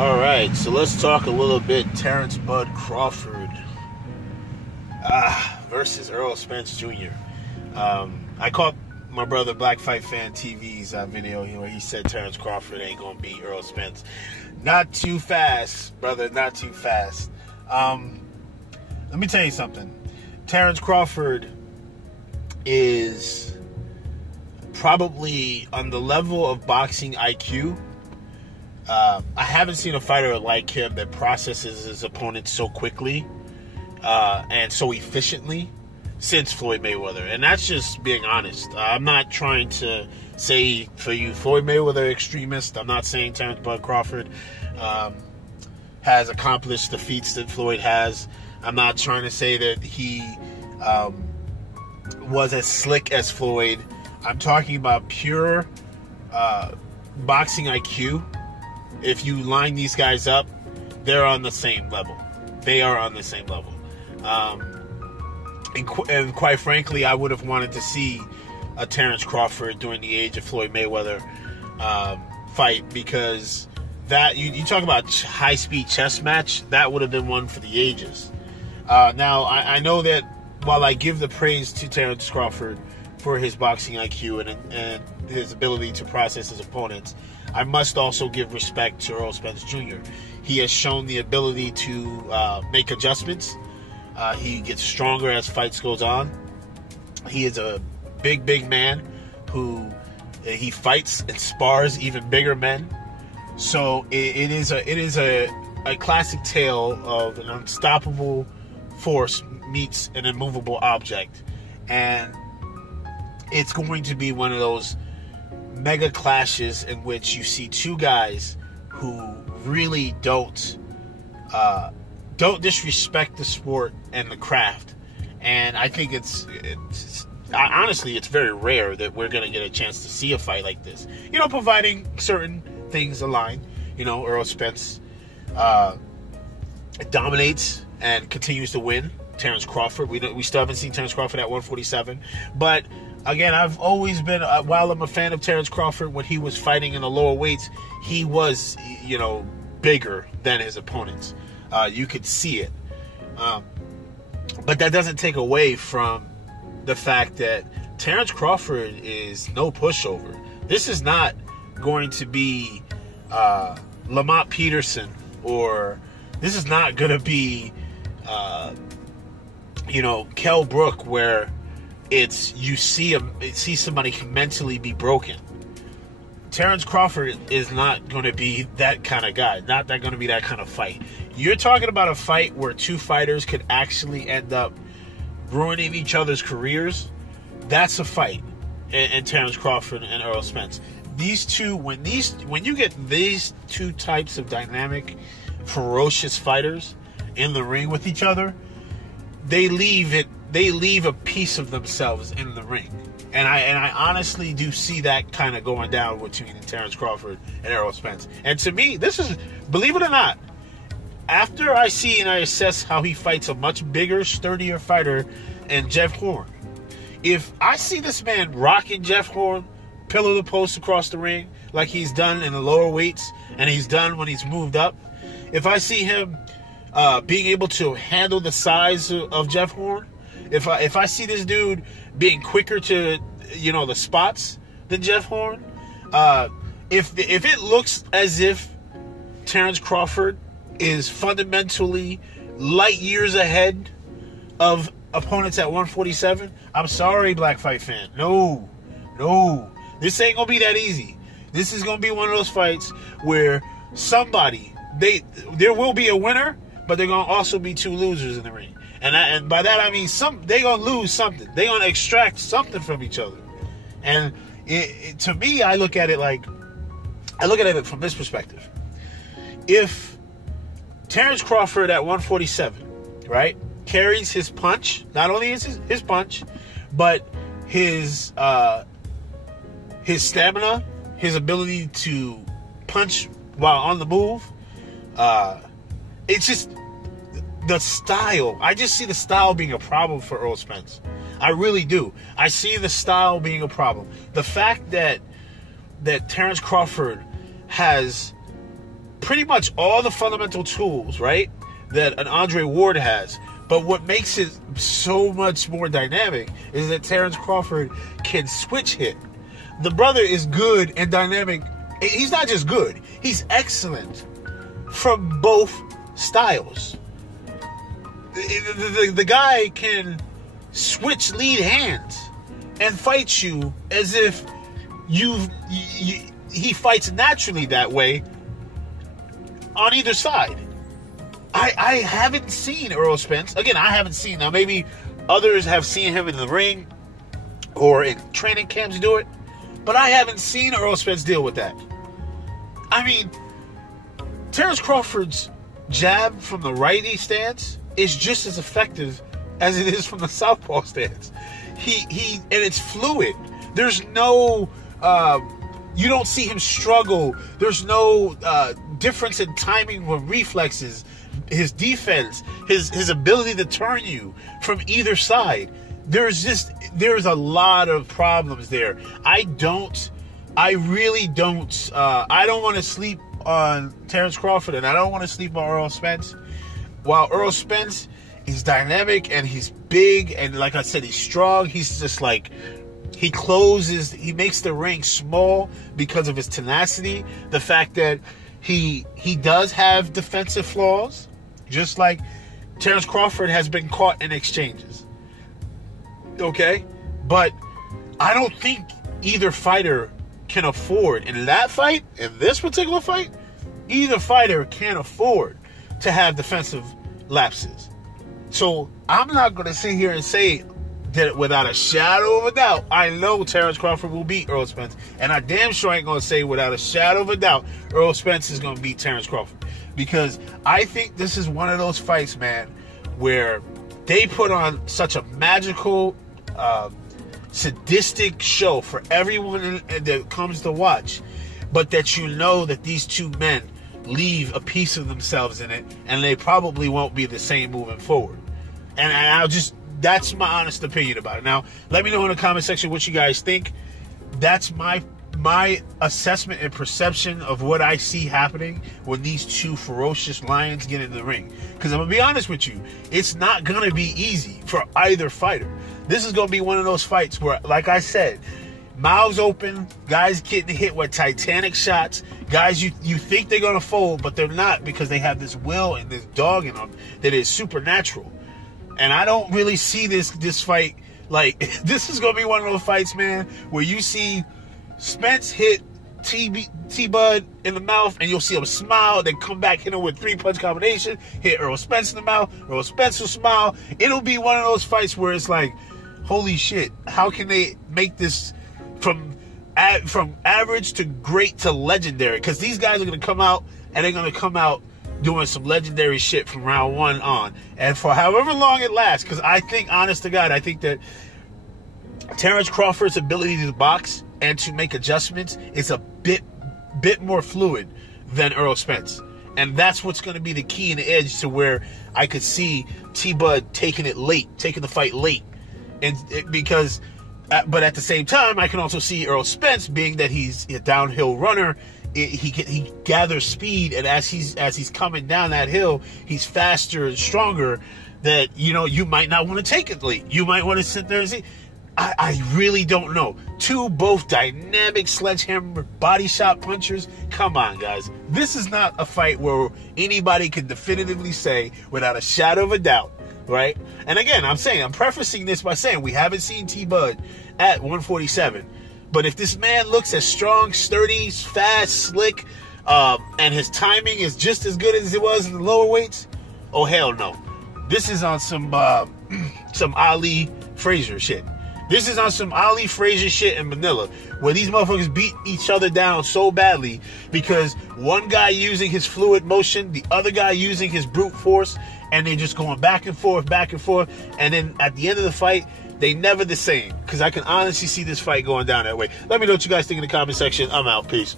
All right, so let's talk a little bit Terrence Bud Crawford versus Errol Spence Jr. I caught my brother Black Fight Fan TV's video where he said Terrence Crawford ain't gonna beat Errol Spence. Not too fast, brother. Not too fast. Let me tell you something. Terrence Crawford is probably on the level of boxing IQ. I haven't seen a fighter like him that processes his opponent so quickly and so efficiently since Floyd Mayweather. And that's just being honest. I'm not trying to say for you Floyd Mayweather extremist. I'm not saying Terrence Bud Crawford has accomplished the feats that Floyd has. I'm not trying to say that he was as slick as Floyd. I'm talking about pure boxing IQ. If you line these guys up, they're on the same level. They are on the same level. And quite frankly, I would have wanted to see a Terrence Crawford during the age of Floyd Mayweather fight, because that you talk about high-speed chess match, that would have been one for the ages. Now, I know that while I give the praise to Terrence Crawford for his boxing IQ and his ability to process his opponents, I must also give respect to Errol Spence Jr. He has shown the ability to make adjustments. He gets stronger as fights goes on. He is a big man who he fights and spars even bigger men. So it is a classic tale of an unstoppable force meets an immovable object, and it's going to be one of those mega clashes in which you see two guys who really don't disrespect the sport and the craft. And I think honestly, it's very rare that we're going to get a chance to see a fight like this. Providing certain things align. Errol Spence dominates and continues to win. Terrence Crawford, we still haven't seen Terrence Crawford at 147. But again, I've always been, while I'm a fan of Terrence Crawford, when he was fighting in the lower weights, he was, bigger than his opponents. You could see it. But that doesn't take away from the fact that Terrence Crawford is no pushover. This is not going to be Lamont Peterson, or this is not going to be, Kell Brook, where it's you see somebody can mentally be broken. Terrence Crawford is not going to be that kind of guy. Not that going to be that kind of fight. You're talking about a fight where two fighters could actually end up ruining each other's careers. That's a fight. And Terrence Crawford and Errol Spence. These two, when you get these two types of dynamic, ferocious fighters in the ring with each other, they leave a piece of themselves in the ring. And I honestly do see that kind of going down between Terrence Crawford and Errol Spence. And to me, this is, believe it or not, after I see and I assess how he fights a much bigger, sturdier fighter in Jeff Horn, if I see this man rocking Jeff Horn, pillar to post across the ring, like he's done in the lower weights and he's done when he's moved up, if I see him being able to handle the size of Jeff Horn, if I see this dude being quicker to the spots than Jeff Horn, if it looks as if Terrence Crawford is fundamentally light years ahead of opponents at 147, I'm sorry, Black Fight Fan. No, this ain't gonna be that easy. This is gonna be one of those fights where there will be a winner, but there gonna also be two losers in the ring. And by that I mean they're gonna lose something. They're gonna extract something from each other. And to me, I look at it from this perspective. If Terrence Crawford at 147, right, carries his punch, not only his punch, but his stamina, his ability to punch while on the move, it's just the style. I just see the style being a problem for Errol Spence. I really do. I see the style being a problem. The fact that Terrence Crawford has pretty much all the fundamental tools, right, that an Andre Ward has. But what makes it so much more dynamic is that Terrence Crawford can switch hit. The brother is good and dynamic. He's not just good. He's excellent from both styles. The guy can switch lead hands and fight you as if he fights naturally that way on either side. I haven't seen Errol Spence. Again, I haven't seen. Now, maybe others have seen him in the ring or in training camps do it, but I haven't seen Errol Spence deal with that. I mean, Terrence Crawford's jab from the righty stance is just as effective as it is from the southpaw stance. And it's fluid. There's no, you don't see him struggle. There's no difference in timing with reflexes, his defense, his ability to turn you from either side. There's a lot of problems there. I don't want to sleep on Terrence Crawford, and I don't want to sleep on Errol Spence. While Errol Spence is dynamic and he's big and, like I said, he's strong, he's just like, he makes the ring small because of his tenacity. The fact that he does have defensive flaws, just like Terrence Crawford has been caught in exchanges. Okay? But I don't think either fighter can afford, in this particular fight, either fighter can afford to have defensive lapses. So I'm not going to sit here and say that without a shadow of a doubt, I know Terrence Crawford will beat Errol Spence. And I damn sure ain't going to say without a shadow of a doubt Errol Spence is going to beat Terrence Crawford. Because I think this is one of those fights, man, where they put on such a magical, sadistic show for everyone that comes to watch, but that you know that these two men leave a piece of themselves in it, and they probably won't be the same moving forward. And that's my honest opinion about it. Now, let me know in the comment section what you guys think. That's my assessment and perception of what I see happening when these two ferocious lions get in the ring. Because I'm going to be honest with you, it's not going to be easy for either fighter. This is going to be one of those fights where, like I said, mouths open, guys getting hit with Titanic shots, guys you think they're going to fold, but they're not, because they have this will and this dog in them that is supernatural. And I don't really see this fight, like, this is going to be one of those fights, man, where you see Spence hit T-Bud in the mouth, and you'll see him smile, then come back, hit him with 3-punch combination, hit Errol Spence in the mouth, Errol Spence will smile. It'll be one of those fights where it's like, holy shit, how can they make this from average to great to legendary? Because these guys are going to come out, and they're going to come out doing some legendary shit from round one on. And for however long it lasts, because I think, honest to God, I think that Terrence Crawford's ability to box and to make adjustments is a bit more fluid than Errol Spence. And that's what's going to be the key and the edge to where I could see T-Bud taking the fight late. And because, but at the same time, I can also see Errol Spence, being that he's a downhill runner, he gathers speed, and as he's coming down that hill, he's faster and stronger. That, you might not want to take it late. You might want to sit there and see. I really don't know. Both dynamic sledgehammer body shot punchers. Come on, guys. This is not a fight where anybody can definitively say, without a shadow of a doubt, right? And again, I'm prefacing this by saying we haven't seen T-Bud at 147. But if this man looks as strong, sturdy, fast, slick, and his timing is just as good as it was in the lower weights, oh, hell no. This is on some Ali Frazier shit. This is on some Ali Frazier shit in Manila, where these motherfuckers beat each other down so badly because one guy using his fluid motion, the other guy using his brute force, and they're just going back and forth, and then at the end of the fight, they never the same. Because I can honestly see this fight going down that way. Let me know what you guys think in the comment section. I'm out. Peace.